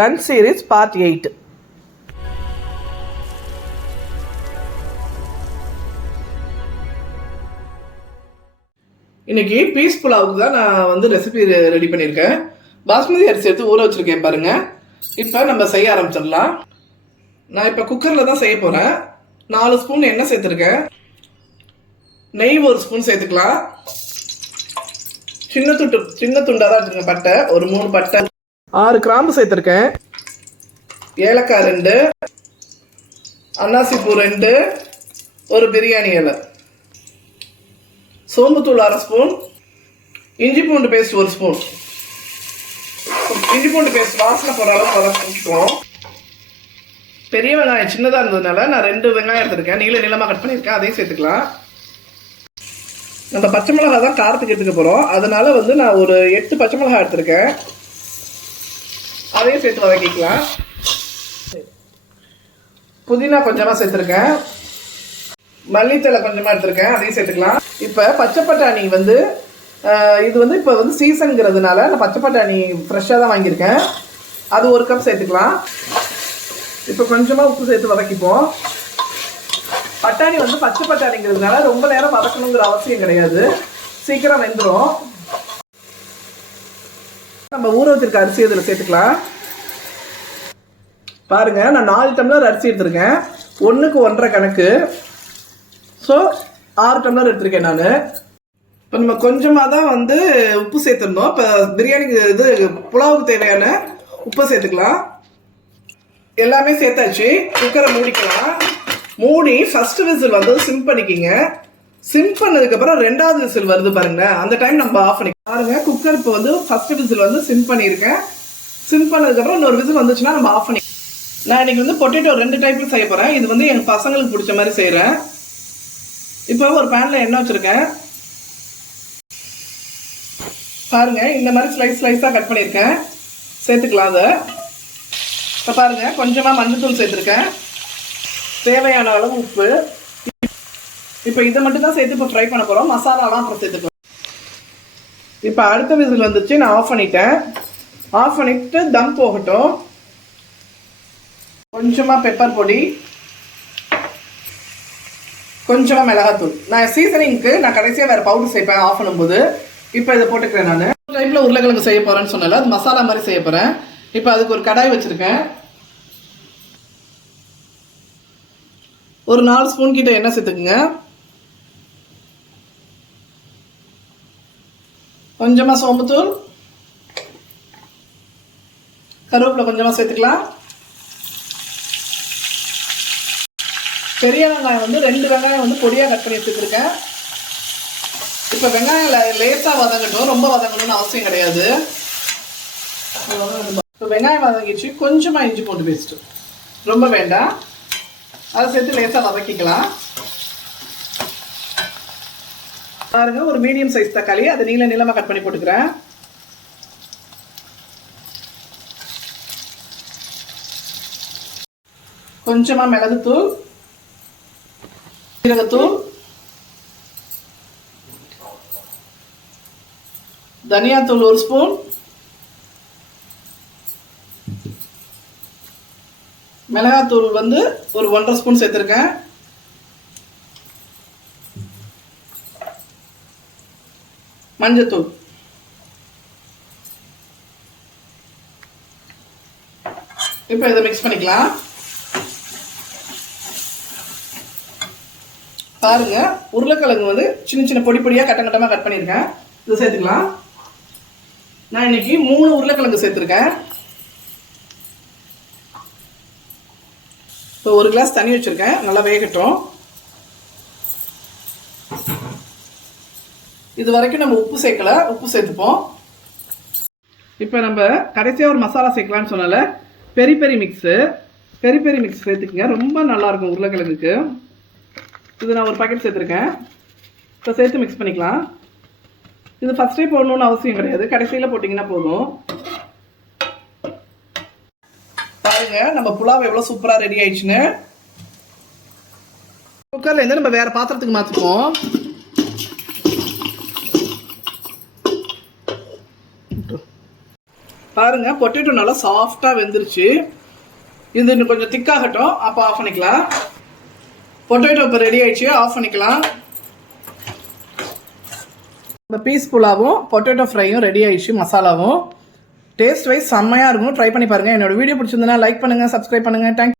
Lunch series part eight. இன்னைக்கு peas புலாவுக்கு தான் நான் வந்து ரெசிபி ரெடி பண்ணியிருக்கேன். பாஸ்மதி அரிசி எடுத்து ஊற வச்சிருக்கேன் பாருங்க. இப்போ நம்ம செய்ய ஆரம்பிச்சிடலாம். நான் இப்போ குக்கரில் தான் செய்ய போகிறேன் நாலு ஸ்பூன் எண்ணெய் சேர்த்துருக்கேன். நெய் ஒரு ஸ்பூன் சேர்த்துக்கலாம். சின்ன துண்டு சின்ன துண்டாக தான் வச்சுருக்கேன் பட்டை. ஒரு மூணு பட்டை. ஆறு கிராம்பு சேர்த்துருக்கேன். ஏலக்காய் ரெண்டு அன்னாசிப்பூ ரெண்டு ஒரு பிரியாணி இலை. சோம்புத்தூள் அரை ஸ்பூன் இஞ்சி பூண்டு பேஸ்ட் ஒரு ஸ்பூன். இஞ்சி பூண்டு பேஸ்ட் வாசனை போகிற அளவுக்கு வதக்கிக்குவோம் பெரிய வெங்காயம் சின்னதாக இருந்ததுனால நான் ரெண்டு வெங்காயம் எடுத்துருக்கேன். நீள நீளமாக கட் பண்ணியிருக்கேன். அதையும் சேர்த்துக்கலாம். நம்ம பச்சை மிளகா தான் காரத்துக்கு எடுத்துக்க போகிறோம் அதனால வந்து நான் ஒரு எட்டு பச்சை மிளகா எடுத்திருக்கேன். அதையும் சேர்த்து வதக்கிக்கலாம். புதினா கொஞ்சமாக சேர்த்துருக்கேன். மல்லித்தலை கொஞ்சமாக எடுத்திருக்கேன். அதையும் சேர்த்துக்கலாம். இப்போ பச்சை பட்டாணி வந்து இது வந்து இப்போ வந்து சீசனுங்கிறதுனால நான் பச்சை பட்டாணி ஃப்ரெஷ்ஷாக தான் வாங்கியிருக்கேன். அது ஒரு கப் சேர்த்துக்கலாம். இப்போ கொஞ்சமாக உப்பு சேர்த்து வதக்கிப்போம். பட்டாணி வந்து பச்சை பட்டாணிங்கிறதுனால ரொம்ப நேரம் வதக்கணுங்கிற அவசியம் கிடையாது. சீக்கிரம் வெந்துடும் நம்ம ஊற வச்சிருக்க அரிசி இதில் சேர்த்துக்கலாம். பாருங்க நான் நாலு டம்ளர் அரிசி எடுத்திருக்கேன். ஒன்றுக்கு ஒன்றரை கணக்கு. ஸோ ஆறு டம்ளர் எடுத்திருக்கேன் நான். இப்போ நம்ம கொஞ்சமாக தான் வந்து உப்பு சேர்த்துருந்தோம் இப்போ பிரியாணிக்கு இது புலாவுக்கு தேவையான உப்பை சேர்த்துக்கலாம். எல்லாமே சேர்த்தாச்சு. குக்கரை மூடிக்கலாம். மூடி ஃபஸ்ட்டு விசில் வந்து சிம் பண்ணிக்கிங்க. சிம் பண்ணதுக்கப்புறம் ரெண்டாவது விசில் வருது பாருங்க அந்த டைம் நம்ம ஆஃப் பண்ணி பாருங்க குக்கர் இப்போ வந்து ஃபர்ஸ்ட் விசில் வந்து சிம் பண்ணியிருக்கேன். சிம் பண்ணதுக்கப்புறம் இன்னொரு விசில் வந்துச்சுன்னா நம்ம ஆஃப் பண்ணி நான் இன்னைக்கு வந்து பொட்டேட்டோ ரெண்டு டைப்பில் செய்ய போறேன். இது வந்து எங்க பசங்களுக்கு பிடிச்ச மாதிரி செய்கிறேன் இப்போ ஒரு பேன்ல எண்ணெய் வச்சிருக்கேன். பாருங்க இந்த மாதிரி ஸ்லைஸ் ஸ்லைஸாக கட் பண்ணியிருக்கேன். சேர்த்துக்கலாம் அதை. இப்போ பாருங்கள் கொஞ்சமாக மஞ்சள்தூள் சேர்த்துருக்கேன். தேவையான அளவு உப்பு. இப்போ இதை மட்டும் தான் சேர்த்து இப்போ ஃப்ரை பண்ண போகிறோம் மசாலாலாம் அப்புறம் சேர்த்துக்கலாம் இப்போ அடுத்த விசில் வந்துச்சு நான் ஆஃப் பண்ணிட்டேன். ஆஃப் பண்ணிட்டு தம் போகட்டும். கொஞ்சமாக பெப்பர் பொடி. கொஞ்சமாக மிளகாத்தூள். நான் சீசனிங்க்கு நான் கடைசியாக வேறு பவுடர் சேர்ப்பேன் ஆஃப் பண்ணும்போது. இப்போ இதை போட்டுக்கிறேன் நான். டைப்பில் உருளைக்கிழங்கு செய்ய போகிறேன்னு சொன்னல அது மசாலா மாதிரி செய்ய போகிறேன் இப்போ அதுக்கு ஒரு கடாய் வச்சுருக்கேன். ஒரு நாலு ஸ்பூன் கிட்ட எண்ணெய் சேர்த்துக்குங்க. கொஞ்சமாக சோம்புத்தூள் கருவேப்பிலை கொஞ்சமாக சேர்த்துக்கலாம். பெரிய வெங்காயம் வந்து ரெண்டு வெங்காயம் வந்து பொடியாக கட் பண்ணி எடுத்துக்கிருக்கேன் இப்போ வெங்காயம் லேசாக வதங்கட்டும். ரொம்ப வதங்கணும்னு அவசியம் கிடையாது. இப்போ வெங்காயம் வதங்கிச்சு கொஞ்சமாக இஞ்சி போட்டு பேஸ்ட்டு. ரொம்ப வேண்டாம். அதை சேர்த்து லேசாக வதக்கிக்கலாம். பாருங்க ஒரு மீடியம் சைஸ் தக்காளி. அதை நீள நீளமாக கட் பண்ணி போட்டுக்கிறேன். கொஞ்சமாக மிளகுத்தூள் சீரகத்தூள் தனியாத்தூள் ஒரு ஸ்பூன் மிளகாத்தூள் வந்து ஒரு ஒன்றரை ஸ்பூன் சேர்த்துருக்கேன். மஞ்சத்தூள். இப்போ இதை மிக்ஸ் பண்ணிக்கலாம். பாருங்க உருளைக்கிழங்கு வந்து சின்ன சின்ன பொடி பொடியாக கட்டம் கட்டமாக கட் பண்ணியிருக்கேன். இதை சேர்த்துக்கலாம். நான் இன்னைக்கு மூணு உருளைக்கிழங்கு சேர்த்துருக்கேன். இப்போ ஒரு கிளாஸ் தண்ணி வச்சுருக்கேன். நல்லா வேகட்டும். இது வரைக்கும் நம்ம உப்பு சேர்க்கல. உப்பு சேர்த்துப்போம். இப்போ நம்ம கடைசியாக ஒரு மசாலா சேர்க்கலான்னு சொன்னால பெரி பெரி மிக்ஸு பெரி பெரி மிக்ஸ் சேர்த்துக்குங்க. ரொம்ப நல்லாயிருக்கும் உருளைக்கிழங்குக்கு. இது நான் ஒரு பாக்கெட் சேர்த்துருக்கேன். இப்போ சேர்த்து மிக்ஸ் பண்ணிக்கலாம். இது ஃபஸ்ட்டே போடணும்னு அவசியம் கிடையாது. கடைசியில் போட்டிங்கன்னா போதும். பாருங்க நம்ம புலாவ் எவ்வளோ சூப்பராக ரெடி ஆயிடுச்சுன்னு. குக்கர்லேருந்து நம்ம வேறு பாத்திரத்துக்கு மாற்றிப்போம் பாருங்க பொட்டேட்டோ நல்லா சாஃப்டாக வெந்துருச்சு. இது இன்னும் கொஞ்சம் திக்காகட்டும் அப்போ ஆஃப் பண்ணிக்கலாம். பொட்டேட்டோ இப்போ ரெடி ஆயிடுச்சு ஆஃப் பண்ணிக்கலாம். இந்த பீஸ் புலாவும் பொட்டேட்டோ ஃப்ரையும் ரெடி ஆயிடுச்சு மசாலாவும் டேஸ்ட் வைஸ் செம்மையாக இருக்கும். ட்ரை பண்ணி பாருங்கள் என்னோட வீடியோ பிடிச்சிருந்தனா லைக் பண்ணுங்கள் சப்ஸ்கிரைப் பண்ணுங்கள் தேங்க்